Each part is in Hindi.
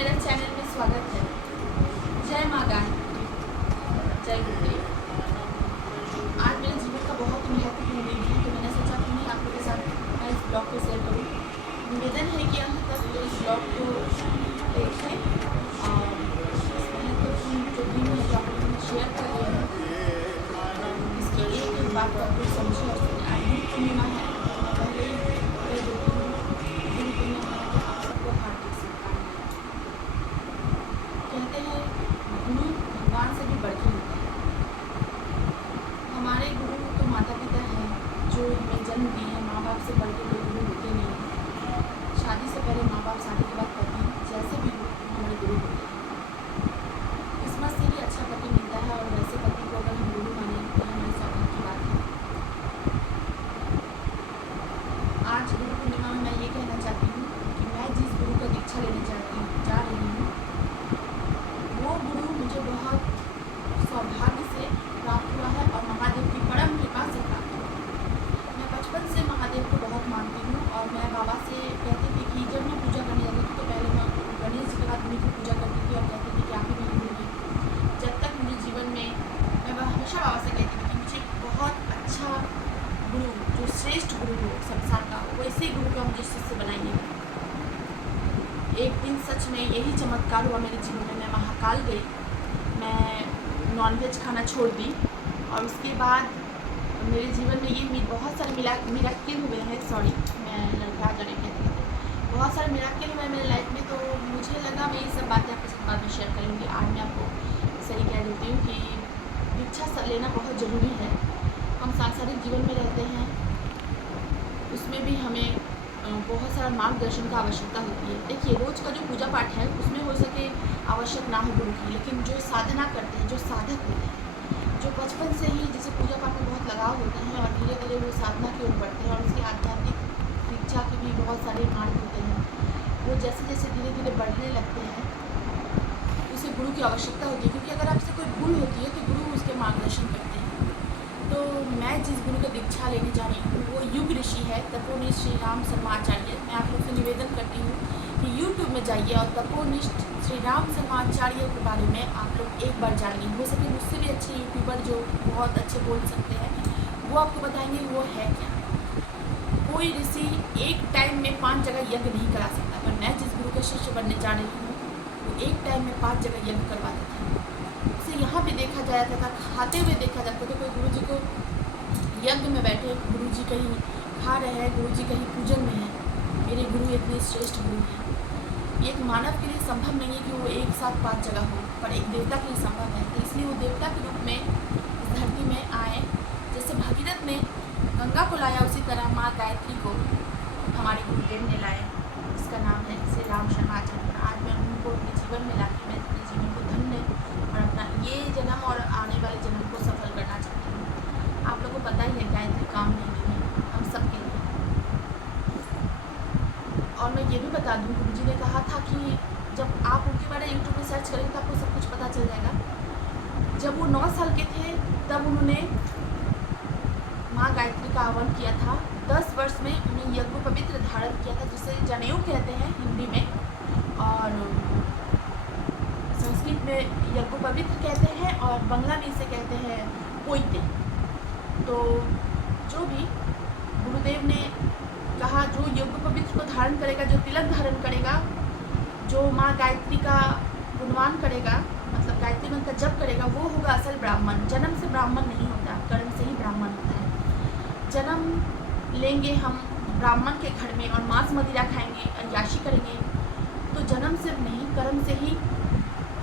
मेरे चैनल में स्वागत है। जय माँ गायत्री, जय गुरुदेव। आज मेरे जीवन का बहुत ही महत्वपूर्ण दिन है, तो मैंने सोचा कि नहीं आप लोगों के साथ मैं इस ब्लॉग को शेयर करूँ। निवेदन है कि अंत तक तो इस ब्लॉग को देखें और इस महत्वपूर्ण जो दिन है जो आप लोगों ने शेयर कर रहे हैं इसकी एक एक बात को आप लोग समझें और सुनें। आज गुरु पूर्णिमा है, पहले ही कह देती हूँ गुरु पूर्णिमा है, आप सबको हार्दिक शुभकामनाएं। कहते हैं गुरु भगवान से भी बढ़ के होता है। हमारे गुरु तो माता पिता हैं जो हमें जन्म दिए हैं। माँ बाप से बढ़ के कोई गुरु होते नहीं हैं। शादी से पहले माँ बाप, शादी के बाद पति, जैसे भी हो हमारे गुरु होते हैं। किस्मत से ही अच्छा पति मिलता है और वैसे पति को अगर हम गुरु माने तो हमारे सौभाग्य की बात है। आज गुरु पूर्णिमा में मैं ये कहना चाहती हूँ कि मैं जिस गुरु का दीक्षा लेने जा रही हूँ वो गुरु मुझे बहुत सौभाग्य से प्राप्त हुआ है और महादेव की परम कृपा से प्राप्त हुआ है। मैं बचपन से महादेव को बहुत मानती हूँ और मैं बाबा से कहती थी कि जब मैं पूजा करने जाती थी तो पहले मैं गणेश जी के बाद उन्हीं की पूजा करती थी और कहती थी कि आप ही मेरे गुरु हैं। जब तक मुझे जीवन में मैं हमेशा बाबा से कहती थी कि मुझे बहुत अच्छा गुरु, जो श्रेष्ठ गुरु हो संसार का, वैसे गुरु का मुझे शिष्य बनाएंगे। एक दिन सच में यही चमत्कार हुआ मेरे जीवन में। मैं महाकाल गई, मैं नॉनवेज खाना छोड़ दी और उसके बाद मेरे जीवन में ये बहुत सारे मिराकिल हुए हैं। सॉरी, मैं लड़का जाने कहती थी, बहुत सारे मिराकिल हुए मेरे लाइफ में। तो मुझे लगा मैं ये सब बातें आपके साथ बाद में शेयर करूँगी। आज मैं आपको सही कह देती हूँ कि दीक्षा लेना बहुत ज़रूरी है। हम सांसारिक जीवन में रहते हैं, उसमें भी हमें बहुत सारा मार्गदर्शन का आवश्यकता होती है। देखिए, रोज़ का जो पूजा पाठ है उसमें हो सके आवश्यक ना हो गुरु की, लेकिन जो साधना करते हैं, जो साधक होते हैं, जो बचपन से ही जैसे पूजा पाठ में बहुत लगाव होते हैं और धीरे धीरे वो साधना की ओर बढ़ते हैं और उसकी आध्यात्मिक शिक्षा के भी बहुत सारे मार्ग होते हैं, वो जैसे जैसे धीरे धीरे बढ़ने लगते हैं उसे गुरु की आवश्यकता होती है। क्योंकि अगर आपसे कोई भूल होती है तो गुरु उसके मार्गदर्शन करते हैं। तो मैं जिस गुरु का दीक्षा लेने जा रही हूँ वो युग ऋषि है, तपोनिष्ठ श्री राम शर्मा आचार्य। मैं आप लोग से निवेदन करती हूँ कि YouTube में जाइए और तपोनिष्ठ श्री राम शर्मा आचार्य के बारे में आप लोग एक बार जानिए। हो सके मुझसे भी अच्छे यूट्यूबर जो बहुत अच्छे बोल सकते हैं वो आपको बताएंगे वो है क्या। कोई ऋषि एक टाइम में 5 जगह यज्ञ नहीं करा सकता, पर मैं जिस गुरु का शिष्य बनने जा रही हूँ वो एक टाइम में 5 जगह यज्ञ करवाते थे। उसे यहाँ भी देखा जाता था, खाते हुए देखा जाता था। कोई गुरु जी को यज्ञ में बैठे, गुरु जी कहीं खा रहे हैं, गुरु जी कहीं पूजन में है। मेरे गुरु इतने श्रेष्ठ गुरु हैं। एक मानव के लिए संभव नहीं है कि वो एक साथ 5 जगह हो, पर एक देवता के लिए संभव है। तो इसलिए वो देवता के रूप में इस धरती में आए। जैसे भगीरथ ने गंगा को लाया, उसी तरह माँ गायत्री को हमारे गुरुदेव ने लाए। इसका नाम है श्री राम शर्मा आचार्य। आज मैं उनको अपने जीवन में लाके मैं अपने जीवन को धन्य और अपना ये जन्म और आने वाले जन्म को सफल करना चाहती हूँ। आप लोगों को पता ही है गायत्री काम नहीं है, हम सबके लिए। और मैं ये भी बता दूँ, गुरु जी ने कहा था कि जब आप उनके बारे में यूट्यूब में सर्च करेंगे तो आपको सब कुछ पता चल जाएगा। जब वो 9 साल के थे तब उन्होंने माँ गायत्री का आह्वान किया था। 10 वर्ष में उन्हें यज्ञ पवित्र धारण किया था, जिसे जनेऊ कहते हैं हिंदी में, और संस्कृत में यज्ञ पवित्र कहते हैं और बांग्ला में इसे कहते हैं पोइते। तो जो भी गुरुदेव ने कहा, जो यज्ञ पवित्र को धारण करेगा, जो तिलक धारण करेगा, जो माँ गायत्री का गुणगान करेगा, मतलब गायत्री मंत्र का जप करेगा, वो होगा असल ब्राह्मण। जन्म से ब्राह्मण नहीं होता, कर्म से ही ब्राह्मण होता है। जन्म लेंगे हम ब्राह्मण के घर में और मांस मदिरा खाएंगे, अय्याशी करेंगे, तो जन्म से नहीं कर्म से ही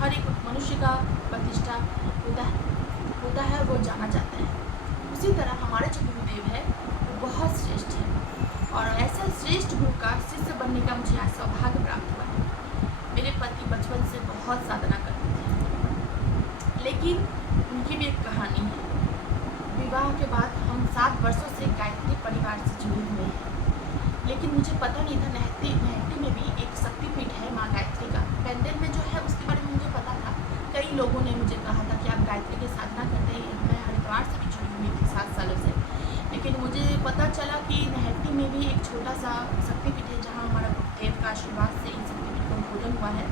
हर एक मनुष्य का प्रतिष्ठा होता है, वो जाना जाता है। उसी तरह हमारे जो गुरुदेव है वो बहुत श्रेष्ठ है और ऐसा श्रेष्ठ गुरु का शिष्य बनने का मुझे आज सौभाग्य प्राप्त हुआ है। मेरे पति बचपन से बहुत साधना करते थे, लेकिन उनकी भी एक कहानी है। विवाह के बाद हम 7 वर्षों से गायत्री परिवार से जुड़े हुए हैं, लेकिन मुझे पता नहीं था नहट्टी में भी एक शक्तिपीठ है माँ गायत्री का। पेंडल में जो है उसके बारे में मुझे पता था। कई लोगों ने मुझे कहा था कि आप गायत्री की साधना करते हैं। मैं हरिद्वार से भी जुड़ी हुई थी 7 सालों से, लेकिन मुझे पता चला कि नहट्टी में भी एक छोटा सा शक्तिपीठ है जहाँ हमारा गुरुदेव का आशीर्वाद से इन शक्तिपीठ को उद्बोधन हुआ है।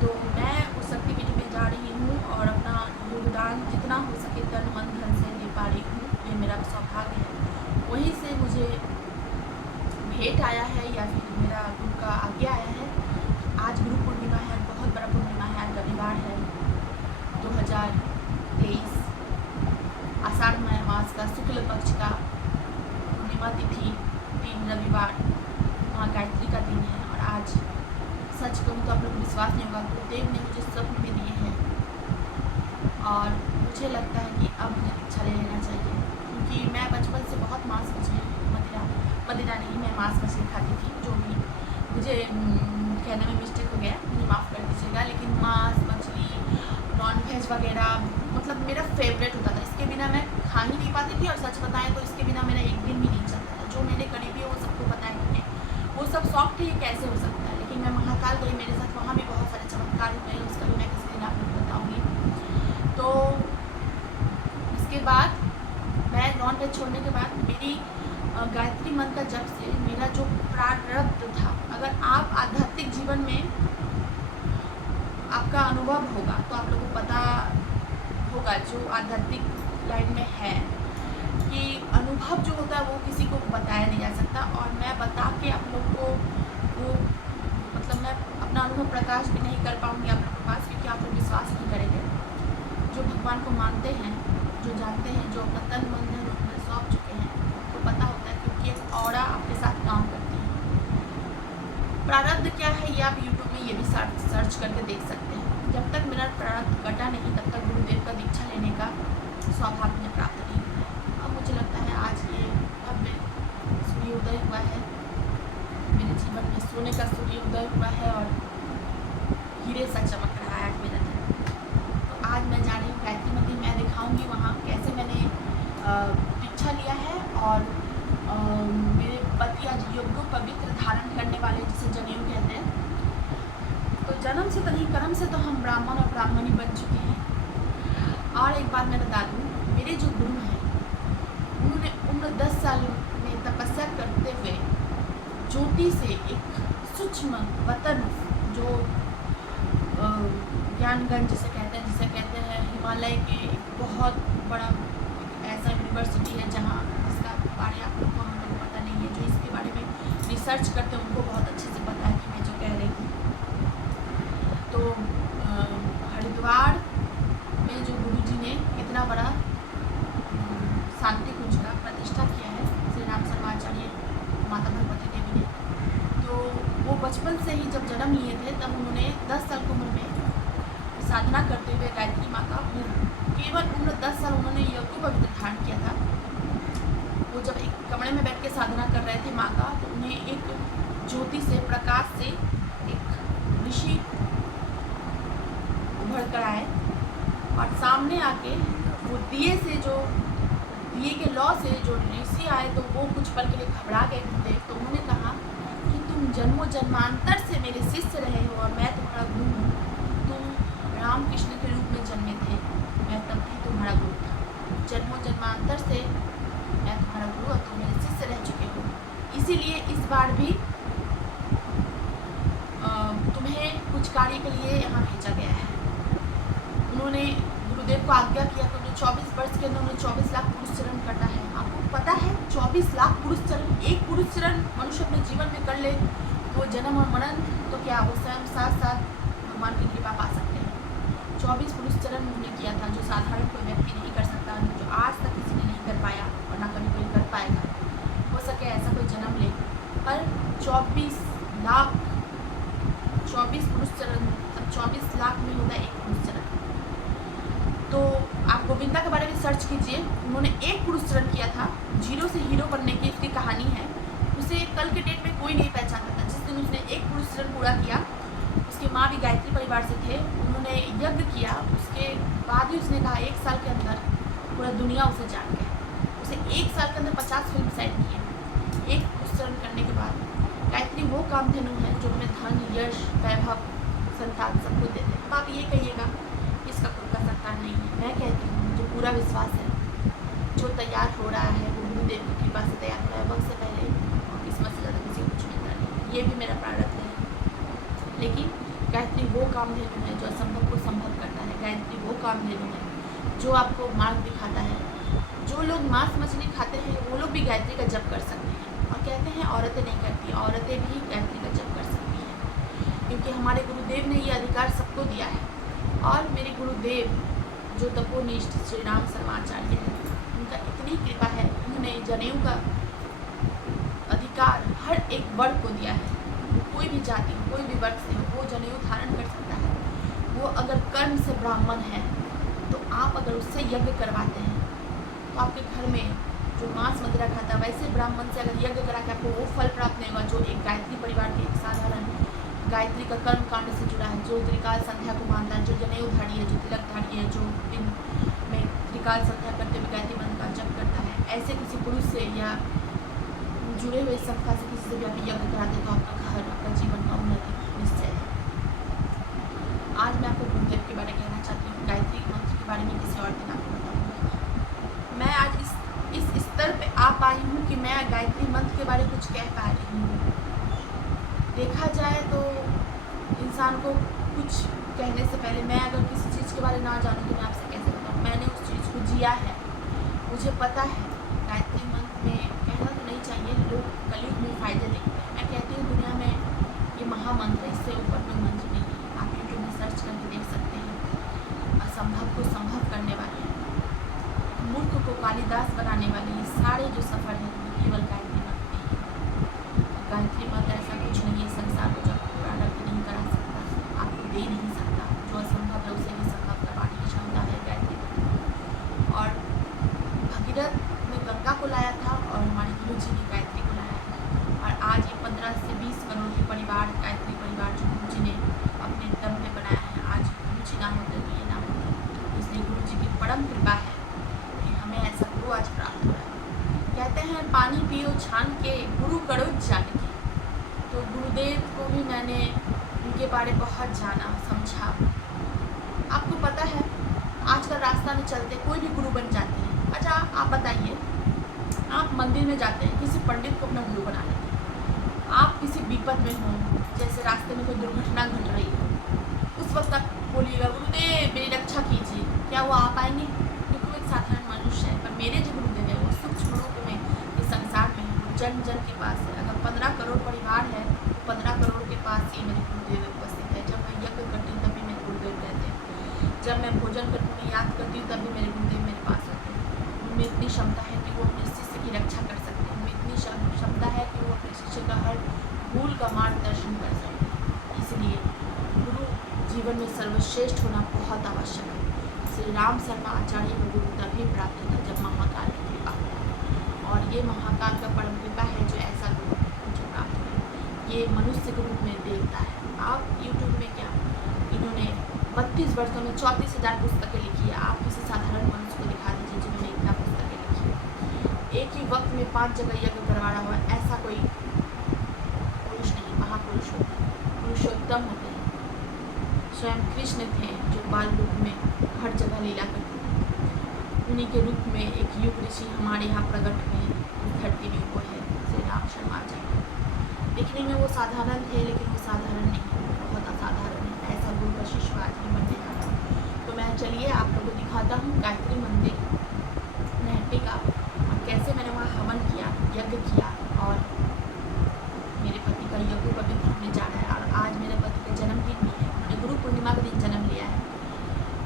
तो मैं उस एक्टिविटी में जा रही हूँ और अपना योगदान जितना हो सके तन मन धन से दे पा रही हूँ। ये मेरा सौभाग्य है। वहीं से मुझे भेंट आया है या फिर मेरा गुरु का आज्ञा आया है। आज गुरु पूर्णिमा है, बहुत बड़ा पूर्णिमा है। आज रविवार है, 2023 आषाढ़ मास का शुक्ल पक्ष का पूर्णिमा तिथि, 3 रविवार, माँ गायत्री का दिन है। और आज सच कहूँ तो आप लोग को विश्वास नहीं होगा, गुरुदेव ने मुझे स्वप्न में दिए हैं और मुझे लगता है कि अब मुझे दीक्षा ले लेना चाहिए। क्योंकि मैं बचपन से बहुत मांस मछली, मदिरा नहीं, मैं मांस मछली खाती थी। जो भी मुझे कहने में मिस्टेक हो गया, मुझे माफ़ कर दीजिएगा, लेकिन मांस मछली नॉन वेज वगैरह मतलब मेरा फेवरेट होता था। इसके बिना मैं खा ही नहीं पाती थी और सच बताएं तो इसके बिना मेरा एक दिन भी नहीं चलता था। जो मेरे करीबी है वो सबको पता है, वो सब शौक थे, कैसे हो सकता है। लेकिन मैं महाकाल गई, मेरे साथ वहाँ भी बहुत सारे चमत्कार हुए, उसका भी मैं किसी दिन आपको बताऊँगी। तो इसके बाद मैं नॉन वेज छोड़ने के बाद मेरी गायत्री मंत्र का जब से मेरा जो प्रारब्ध था, अगर आप आध्यात्मिक जीवन में आपका अनुभव होगा तो आप लोगों को पता होगा, जो आध्यात्मिक लाइन में है, कि अनुभव जो होता है वो किसी को बताया नहीं जा सकता। और मैं बता के आप लोग को वो मतलब मैं अपना अनुभव प्रकाश भी नहीं कर पाऊँगी आप लोगों के पास, क्योंकि आप लोग विश्वास नहीं करेंगे। जो भगवान को मानते हैं, जो जानते हैं, जो अपना तन मन धन उनमें सौंप चुके हैं, तो पता होता है, क्योंकि एक ऑरा आपके साथ काम करती है। प्रारब्ध क्या है ये आप यूट्यूब में ये भी सर्च करके देख सकते हैं। जब तक मेरा प्रारब्ध कटा नहीं तब तक गुरुदेव का दीक्षा लेने का सौभाग्य प्राप्त नहीं हुआ है। अब मुझे लगता है आज ये भव्य सूर्योदय हुआ है, मेरे जीवन में सोने का सूर्योदय हुआ है और हीरे सा चमक रहा है आज मेरा दिन। तो आज मैं जा रही हूँ गायत्री मंदिर, मैं दिखाऊंगी वहाँ कैसे मैंने दीक्षा लिया है। और मेरे पति आज योग्य पवित्र धारण करने वाले, जिसे जनेऊ कहते हैं। तो जन्म से तो नहीं, कर्म से तो हम ब्राह्मण और ब्राह्मणी बन चुके हैं। और एक बात मैं बता दूँ, मेरे जो गुरु हैं उन्होंने उम्र 10 साल में तपस्या करते हुए ज्योति से एक सूक्ष्म वतन, जो ज्ञानगंज जिसे कहते हैं हिमालय के एक बहुत बड़ा ऐसा यूनिवर्सिटी है जहाँ जिसका बारे आप लोग को हम लोग पता नहीं है। जो इसके बारे में रिसर्च करते हैं उनको बहुत अच्छे से पता है कि मैं जो कह रही हूँ। तो हरिद्वार में जो गुरुजी ने इतना बड़ा शांति कुंज का प्रतिष्ठा किया है, श्री राम शर्माचार्य माता भगवती देवी ने, तो वो बचपन से ही जब जन्म लिए थे तब उन्होंने 10 साल की उम्र में साधना करते हुए गायत्री माँ का केवल उम्र 10 साल उन्होंने योग्य पवित्र धारण किया था। वो जब एक कमरे में बैठ के साधना कर रहे थे माँ का, तो उन्हें एक ज्योति से, प्रकाश से एक ऋषि उभर कर आए और सामने आके वो दिए के लौ से जो ऋषि आए, तो वो कुछ पल के लिए घबरा गए गुरुदेव। तो उन्होंने कहा कि तुम जन्मों जन्मांतर से मेरे शिष्य रहे हो और मैं तुम्हारा गुरु हूँ। तुम रामकृष्ण के रूप में जन्मे थे, मैं तब भी तुम्हारा गुरु था। जन्मों जन्मांतर से मैं तुम्हारा गुरु और तुम मेरे शिष्य रह चुके हो। इसीलिए इस बार भी तुम्हें कुछ कार्य के लिए यहाँ भेजा गया है। उन्होंने गुरुदेव को आज्ञा किया कि उन्हें 24 वर्ष के अंदर उन्हें 24 लाख पुरुष चरण करना है। आपको पता है 24 लाख पुरुष चरण, एक पुरुष चरण मनुष्य अपने जीवन में कर ले तो जन्म और मरण तो क्या, वो स्वयं साथ भगवान की कृपा पा सकते हैं। 24 पुरुष चरण उन्होंने किया था, जो साधारण कोई व्यक्ति नहीं कर सकता, जो आज तक किसी ने नहीं कर पाया और ना कभी कोई कर पाएगा। हो सके ऐसा कोई जन्म ले, पर 24 पुरुष चरण, तब 24 लाख में होता है एक पुरुष चरण। तो आप गोविंदा के बारे में सर्च कीजिए, उन्होंने एक पुरुष चरण किया था, 0 से हीरो बनने की उसकी कहानी है। उसे कल के डेट में कोई नहीं पहचानता था। जिस दिन उसने एक पुरुष चरण पूरा किया, उसकी माँ भी गायत्री परिवार से थे, उन्होंने यज्ञ किया। उसके बाद ही उसने कहा 1 साल के अंदर पूरा दुनिया उसे जान गया। उसे 1 साल के अंदर 50 फिल्म साइन किए। एक पुरुष चरण करने के बाद गायत्री वो कामधेनु है जो हमें धन, यश, वैभव, संतान सब कुछ देते हैं। अब आप ये कहिएगा इसका खुद का संतान नहीं है। मैं कहती हूँ मुझे पूरा विश्वास है, जो तैयार हो रहा है वो गुरुदेव की कृपा से तैयार हो रहा है। वक्त से पहले और किस्मत से ज़्यादा किसी को कुछ मिलता नहीं। ये भी मेरा प्रारब्ध है, लेकिन गायत्री वो कामधेनु है जो असंभव को संभव करता है। गायत्री वो कामधेनु है जो आपको मार्ग दिखाता है। जो लोग मांस मछली खाते हैं वो लोग भी गायत्री का जप कर सकते हैं, और कहते हैं औरतें नहीं करती, औरतें भी गायत्री का जप कर सकती हैं, क्योंकि हमारे गुरुदेव ने ये अधिकार सबको दिया है। और मेरे गुरुदेव जो तपोनिष्ठ श्री राम शर्माचार्य हैं, उनका इतनी कृपा है, उन्होंने जनेऊ का अधिकार हर एक वर्ग को दिया है। कोई भी जाति हो, कोई भी वर्ग से हो, वो जनेऊ धारण कर सकता है। वो अगर कर्म से ब्राह्मण है तो आप अगर उससे यज्ञ करवाते हैं तो आपके घर में जो मांस मदिरा खाता है, वैसे ब्राह्मण से अगर यज्ञ करा के आपको वो फल प्राप्त नहीं होगा जो एक गायत्री परिवार के एक साधारण गायत्री का कर्म कांड से जुड़ा है, जो त्रिकाल संध्या को मानता है, जो जनेऊधारी है, जो तिलकधारी है, जो दिन में त्रिकाल संध्या करते हुए गायत्री मंत्र का जप करता है, ऐसे किसी पुरुष से या जुड़े हुए संस्था से किसी से भी आप यज्ञ कराते तो आपका घर, आपका जीवन का उन्नति निश्चय है। आज मैं आपको गुरुदेव के बारे में कहना चाहती हूँ, गायत्री मंत्र के बारे में किसी और दिन आपको बताऊँगी। मैं आज इस स्तर पे आ पाई हूँ कि मैं गायत्री मंत्र के बारे में कुछ कह पा रही हूँ। देखा जाए तो इंसान को कुछ कहने से पहले मैं अगर किसी चीज़ के बारे में ना जानूँ तो मैं आपसे कैसे बताऊँ। मैंने उस चीज़ को जिया है, मुझे पता है। गायत्री मंत्र में कहना तो नहीं चाहिए, लोग कलयुग में फ़ायदे देखते हैं। मैं कहती हूँ दुनिया में ये महामंत्र, इससे ऊपर कोई मंत्र नहीं है। आप यूट्यूब में सर्च करके देख सकते हैं। असंभव को संभव करने वाले, मूर्ख को कालिदास बनाने वाले ये सारे जो सफ़र हैं वो केवल गायत्री मंत्र में ही है। गायत्री मंत्र ऐसा कुछ नहीं है संसार को जब प्रारब्ध नहीं करा सकता, आपको दे नहीं सकता। जो असंभव है उसे भी संभव करवाने की क्षमता है गायत्री मंत्र। और भगीरथ ने गंगा को लाया था और हमारे गुरु जी ने गायत्री को लाया है। और आज ये 15 से 20 करोड़ के परिवार, गायत्री परिवार जो गुरु जी ने अपने दम पे बनाया है, आज गुरु जी ना होते तो ये ना होता। इसलिए गुरु जी की परम कृपा है कि हमें ऐसा गुरु आज प्राप्त हो रहा है। कहते हैं पानी पियो छान के, गुरु करो जान के। तो गुरुदेव को भी मैंने उनके बारे बहुत जाना, समझा। आपको पता है आजकल रास्ता में चलते कोई भी गुरु बन जाते हैं। अच्छा आप बताइए, आप मंदिर में जाते हैं, किसी पंडित को अपना गुरु बना लेते हैं। आप किसी विपद में हो, जैसे रास्ते में कोई दुर्घटना घट रही हो, उस वक्त आप बोलिएगा गुरुदेव मेरी रक्षा कीजिए, क्या वो आ पाएंगे? क्योंकि वो एक साधारण मनुष्य है। पर मेरे जो गुरुदेव है वो सूक्ष्म रूप में इस संसार में है, वो जन जन के पास है। अगर 15 करोड़ परिवार है, 15 करोड़ के पास ही मेरे गुरुदेव उपस्थित है। जब मैं यज्ञ करती हूँ तभी मेरे गुरुदेव रहते हैं, जब मैं भोजन करती हूँ, याद करती हूँ, तभी मेरे गुरुदेव मेरे पास होते हैं। उनमें इतनी क्षमता है कि वो अपने शिष्य की रक्षा कर सकते हैं। उनमें इतनी क्षमता है कि वो अपने शिष्य का हर भूल का मार्गदर्शन कर सकते हैं। इसलिए गुरु जीवन में सर्वश्रेष्ठ होना बहुत आवश्यक है। श्री राम शर्मा आचार्य को गुरु तभी प्राप्त होता जब महाकाल की कृपा हो, और ये महाकाल का परम कृपा है जो ऐसा गुरु मुझे प्राप्त हो। ये मनुष्य के रूप में देवता है। आप यूट्यूब में क्या, इन्होंने 32 वर्षों में 34,000 पुस्तकें लिखी है। आप किसी साधारण मनुष्य को दिखा दीजिए जिन्होंने इतना पुस्तकें लिखी है। एक ही वक्त में 5 जगह यज्ञ करवा रहा हुआ ऐसा कोई पुरुष नहीं। महापुरुष होते हैं, पुरुषोत्तम होते हैं। स्वयं कृष्ण थे जो बाल रूप में हर जगह लीला करते थे। उन्हीं के रूप में एक युग ऋषि हमारे यहाँ प्रकट हुए हैं इस धरती में, वो है श्री राम शर्मा आचार्य। दिखने में वो साधारण थे लेकिन वो साधारण नहीं, बहुत असाधारण है। ऐसा गुरु का शिष्य आज नहीं बनने का। तो मैं चलिए आप लोगों को दिखाता हूँ गायत्री मंदिर नहटे का, और कैसे मैंने वहाँ हवन किया, यज्ञ किया, और मेरे पति का यज्ञ पवित्र होने जा रहा है। और आज मेरे पति का जन्मदिन भी है, उन्होंने गुरु पूर्णिमा के दिन जन्म लिया है।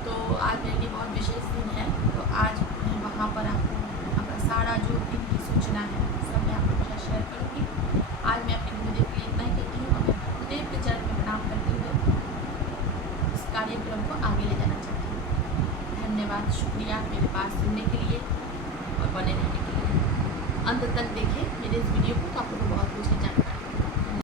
तो आज मेरे लिए बहुत विशेष दिन है। तो आज मैं वहाँ पर आपको अपना सारा जो दिन की सूचना है सब मैं आपके साथ शेयर करूँगी। आज मैं अपने गुरुदेव के लिए इतना ही कहती हूँ, और मैं गुरुदेव के चरण में प्रणाम करते हुए इस कार्यक्रम को आगे ले जाना चाहती हूँ। धन्यवाद, शुक्रिया मेरे पास सुनने के लिए और बने रहने के लिए। अंत तक देखें मेरे इस वीडियो को, तो आप लोगों को बहुत कुछ की जानकारी